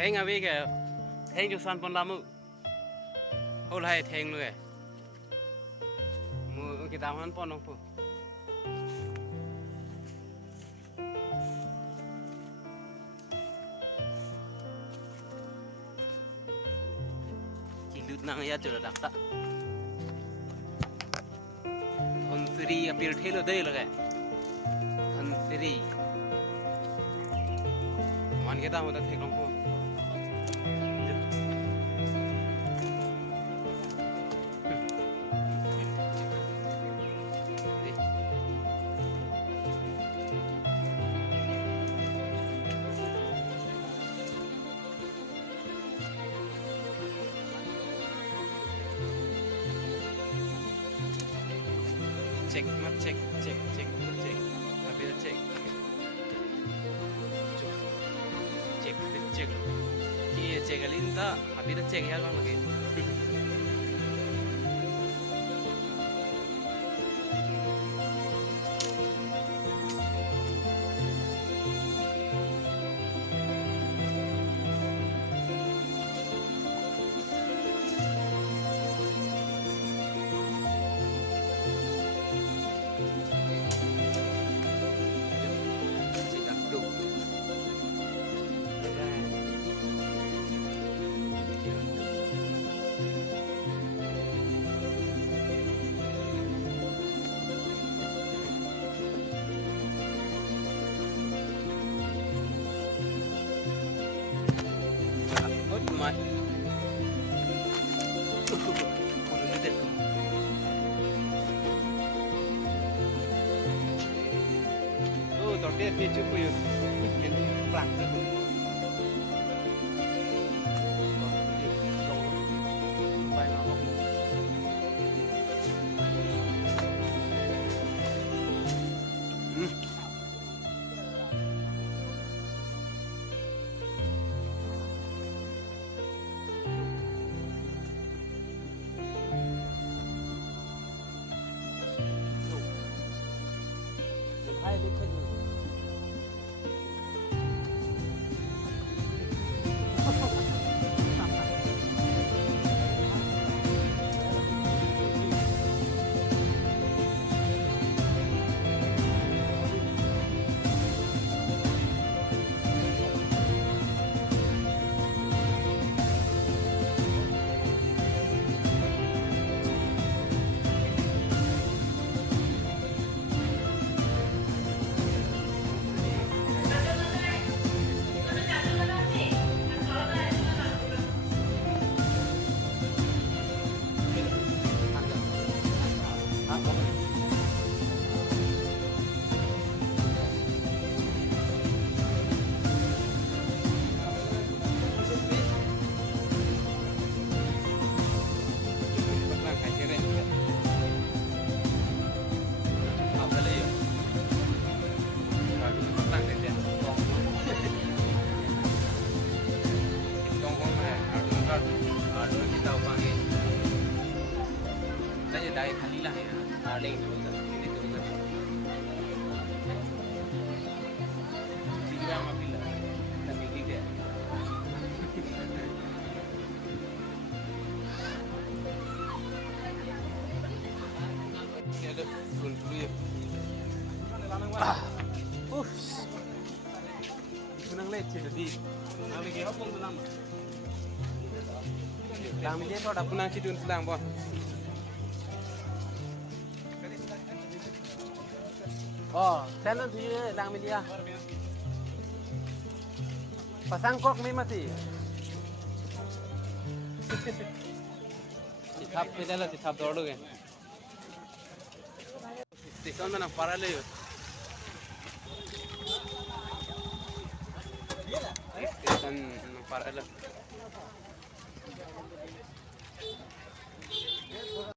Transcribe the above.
Thèn à biết kìa, thèn cho san pon lamu, hol hai thèn luôn kìa, mu kita man pon ông phu, chỉ lướt nang ya chờ đặt ta, thon sri appear thế lo đây là kìa, thon sri, man kita mau tak thèn ông phu. Cek, mat cek, habis cek, cek, kia cek alinta, habis cek ya bang lagi. Mai. Oh, tortilla dia cukup ya. Ini plak tu. Hai đi khách người. Dari kali lah ya, paling dulu ini dulu. Tiga sama bila, tapi tiga. Ini ada turun dulu ya. Menang leceh jadi. Nabi kira pun menang. Lang dia kalau dah punang cidun selang bon. Oh, channel thì đang bên kia. Pasang kok mấy mà thì. Chỉ tháp cái là chỉ tháp đó được. Station mana paralel. Station paralel.